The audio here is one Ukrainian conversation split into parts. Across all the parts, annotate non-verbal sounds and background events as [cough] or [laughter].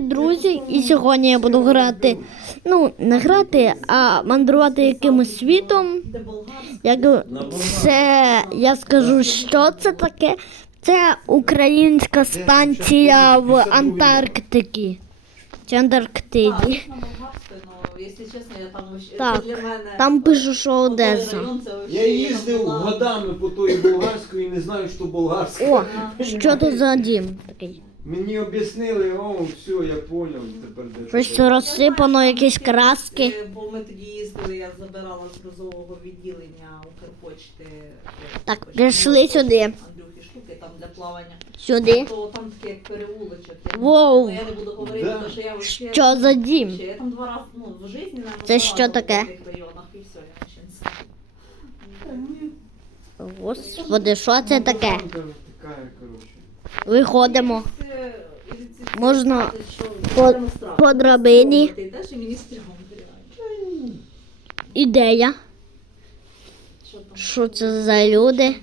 Друзі, і сьогодні я буду грати. Ну, не грати, а мандрувати якимось світом. Як це я скажу, що це таке? Це українська станція в Антарктиці. Чи Антарктиді. Ну, Так, Там пишу, що Одеса. Я їздив годами по тої болгарської і не знаю, що болгарська. О, що тут за дім такий? Мені об'яснили, о, все, я поняв тепер де Щось що. розсипано, якісь краски. Е, Бо ми тоді їздили, я забирала з грузового відділення Укрпочти. е, Так, ось пішли сюди. Андрюхи штуки там для плавання. Сюди. То там таке як переулочок. Я, Воу. ну, я не буду говорити, Да. тому що я вообще... Що за дім? Я там два рази, ну, в житті, наверное, Це що таке? в тих районах, і все, я ще не знаю. Господи, що це таке? Така, коротше. Виходимо. Можна по- по драбині. Ідея. Що це за люди?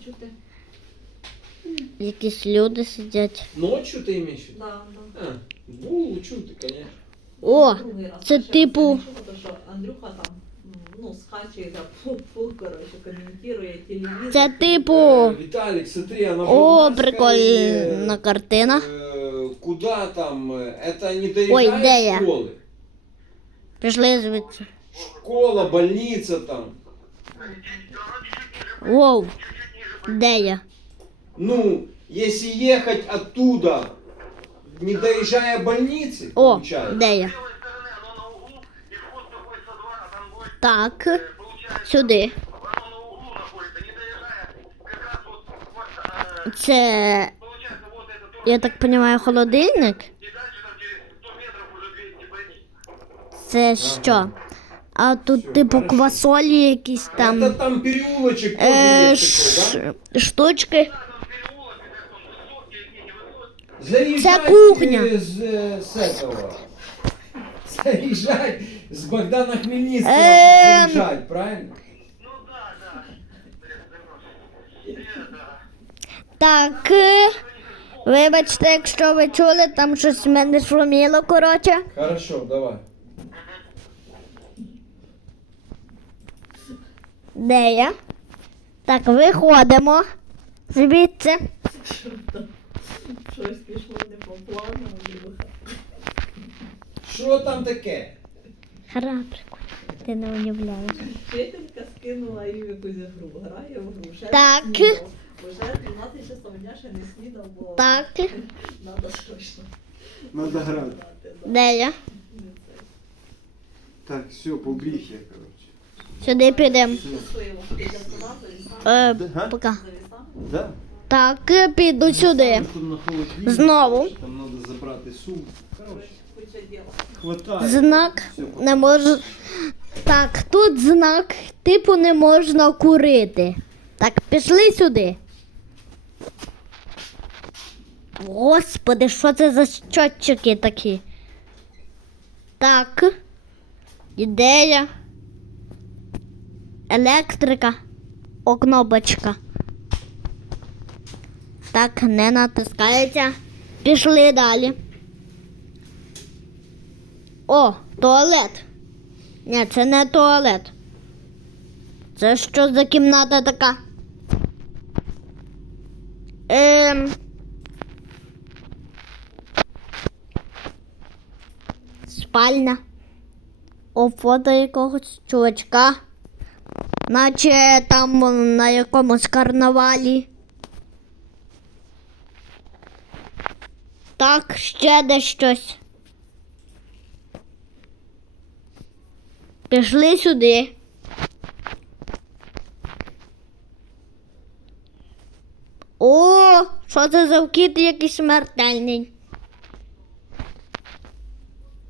Якісь люди сидять. Ночью ти? Да, да. А, було чути, звісно. О, це типу- Андрюха там, ну, з хачі, да, фу-фу, коротше, коментує телевізор. це типу. Віталік, смотри, вона О, прикольна і, картина. Куда там? е, Это не доїжджає Ой, де я? школи. Пішли звідси. Школа, больниця там. Воу. Де я? Ну, если ехать оттуда, не доезжая больницы, О, получается. де я? Так. Сюди. Це, я так розумію, холодильник? Це що? А тут типу квасолі якісь Это там там переулочек тоже е, есть такой, ш- штучки. да? Заезжай Це кухня. С, э, с этого. Заезжай с Богдана Хмельницкого. Эм. Заезжай, правильно? Так. Вибачте, якщо ви чули, там щось в мене шуміло, коротше. Хорошо, давай. Де я? Так, виходимо звідси. Щось пішло не по плану. Що там таке? Гра прикольна, ти не уявляєш. Вчителька скинула їм якусь гру, грає в гру. Ще Так. не. Ще 12 часов дня ще не снідав, бо Так, [laughs] надо срочно. Надо грати. де я? Так, все, побіг я, короче. Сюди підемо. Щасливо. Йдеш? Е, пока. Да. Так, е, піду сюди. Там на холодильник. Знову. Там надо забрати сумку. Короче, Куча діла. хватає. Знак Все, не можу. Так, тут знак, типу, не можна курити. Так, пішли сюди. Господи, що це за щотчики такі? Так. Ідея. Електрика. О. Так, не натискається. Пішли далі. О, туалет. Ні, це не туалет. Це що за кімната така? Ем. Спальня. О, фото якогось чувачка. Наче там на якомусь карнавалі. Так, ще десь щось. Пішли сюди. О, що це за вкіт якийсь смертельний?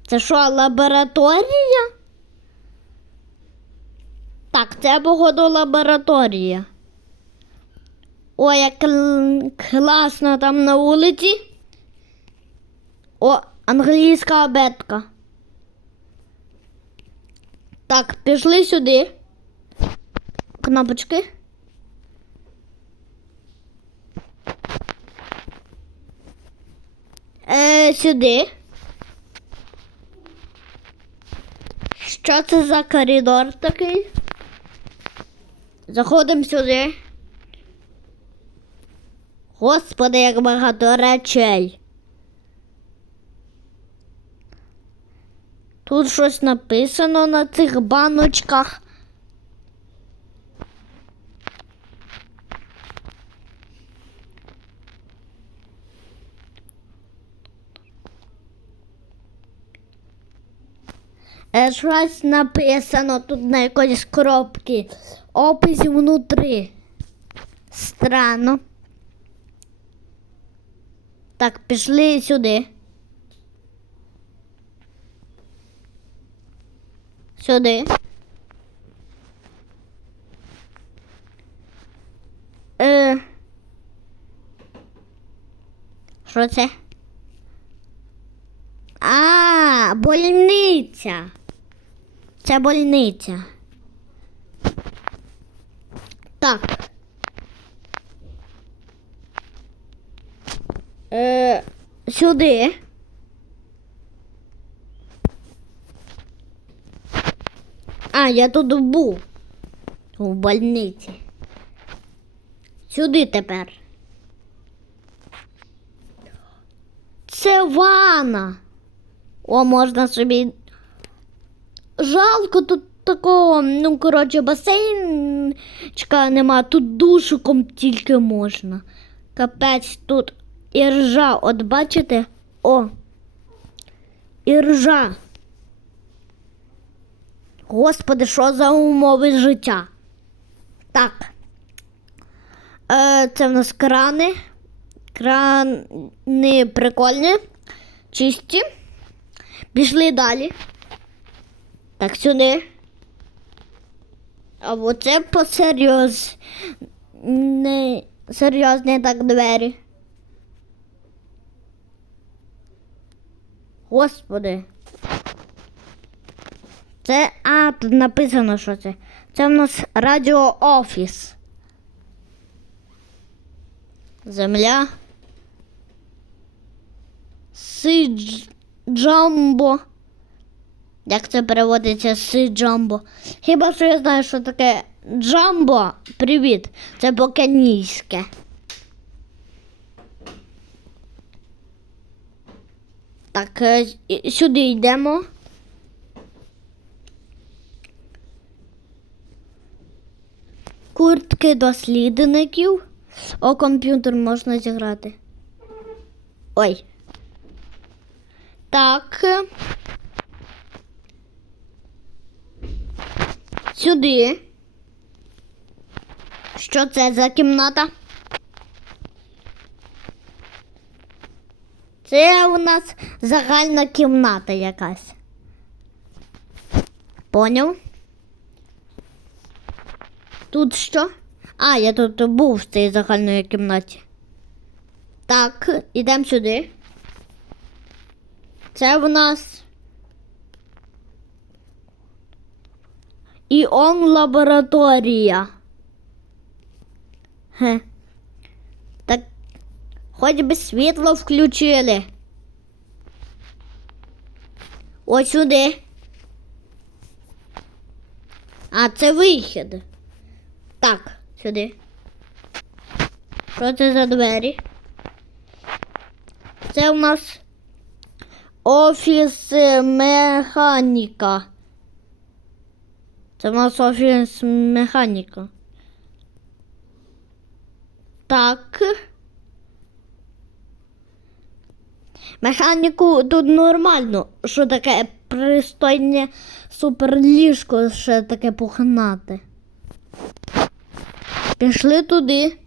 Це що, лабораторія? Так, це походу лабораторія. О, як кл- класно там на вулиці. О, англійська абетка. Так, пішли сюди. Кнопочки. сюди. Що це за коридор такий? Заходимо сюди. Господи, як багато речей. Тут щось написано на цих баночках. Щось написано тут на якоїсь коробці. Опис внутрі. Странно. Так, пішли сюди. Сюди. Е. Що це? А, больниця. Це больниця. Так. Е, сюди. А, я тут був. У больниці. Сюди тепер. Це ванна. О, можна собі. Жалко, тут такого, ну, коротше, басейнчика нема, тут душиком тільки можна. Капець тут і ржа, от бачите? О. І ржа. Господи, що за умови життя? Так. Е, це в нас крани. Крани прикольні, чисті. Пішли далі. Так, сюди. А оце посерйоз... Не... серйозні так двері. Господи. Це. А, тут написано, що це. Це в нас радіоофіс. Земля. Сиджамбо. Як це переводиться Сиджамбо? Хіба що я знаю, що таке джамбо? Привіт. Це по-кенійське. Так, е, сюди йдемо. Куртки дослідників. О, комп'ютер можна зіграти. Ой. Так. Сюди. Що це за кімната? Це у нас загальна кімната якась. Поняв? Тут що? А, я тут був в цій загальної кімнаті. Так, ідемо сюди. Це в нас. Іон лабораторія. Хе. Так, хоч би світло включили. Ось сюди. А, це вихід. Так, сюди. Що це за двері? Це у нас офіс механіка. Це у нас офіс механіка. Так. Механіку тут нормально, що таке пристойне суперліжко ще таке пухнате. Пішли туди.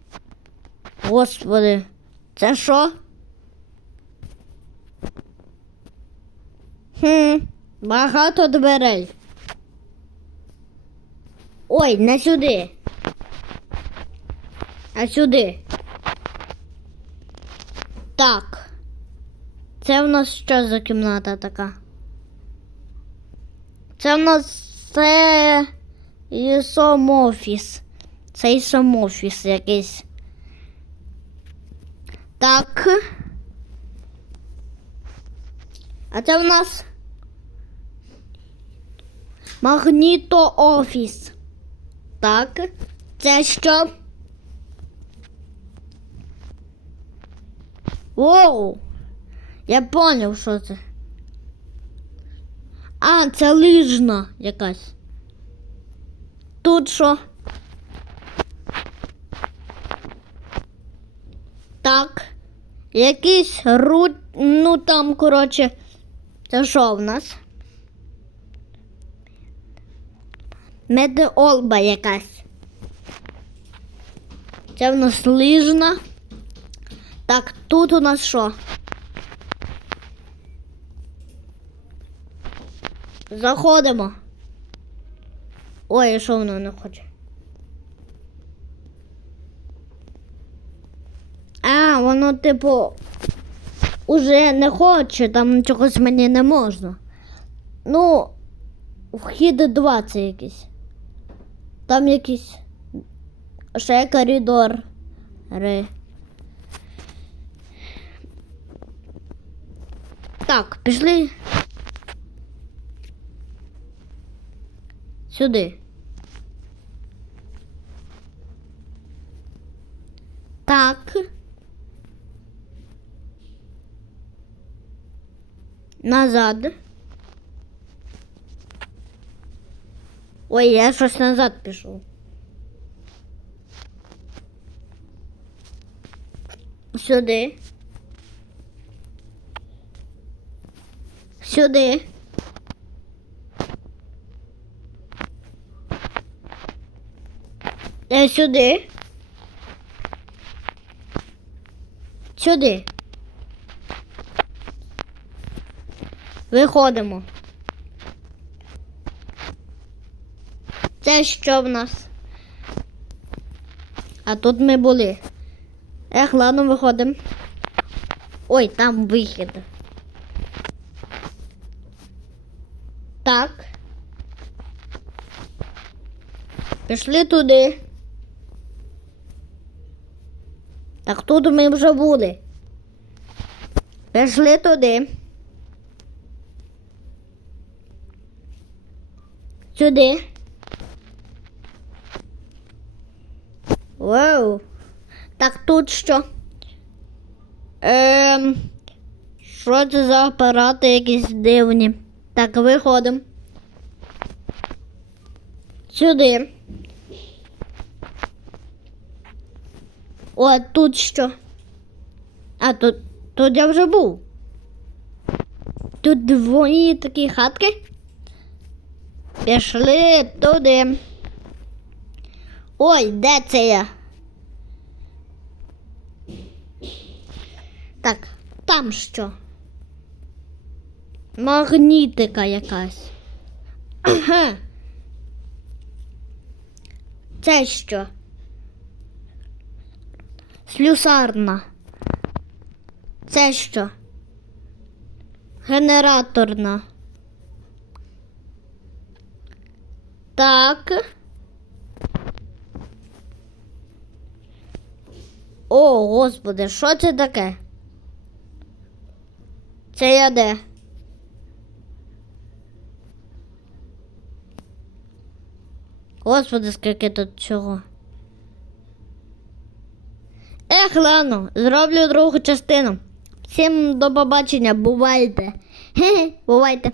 Господи, це що? Хм, багато дверей. Ой, не сюди. А сюди. Так. Це в нас що за кімната така? Це в нас це і сам офіс. Це і сам офіс якийсь. Так. А це в нас. Магнітоофіс. Так. Це що? Воу! Я поняв, що це. А, це лижна якась. Тут що? Так. Якийсь ру... Ну там, коротше. Це що в нас? Медеолба якась. Це в нас лижна. Так, тут у нас що? Заходимо. Ой, що воно не хоче? А, воно, типу, уже не хоче, там чогось мені не можна. Ну, вхід 2 це якийсь. Там якийсь ще коридор. Так, пішли. Сюди. Так. Назад. Ой, я щось назад пішов. Сюди. Сюди. Е, сюди. Сюди. Виходимо. Це що в нас? А тут ми були. Ех, ладно, виходимо. Ой, там вихід. Так. Пішли туди. Так тут ми вже були. Пішли туди. Сюди. Вау. Так тут що? Ем, що це за апарати якісь дивні? Так, виходимо. Сюди. О, тут що? А, тут, тут я вже був. Тут двоє такі хатки. Пішли туди. Ой, де це я? Так, там що? Магнітика якась. Ага. Це що? Слюсарна. Це що? Генераторна. Так. О, господи, що це таке? Це я де? Господи, скільки тут чого. Ех, ладно, зроблю другу частину. Всім до побачення, бувайте. Хе-хе, [laughs] бувайте.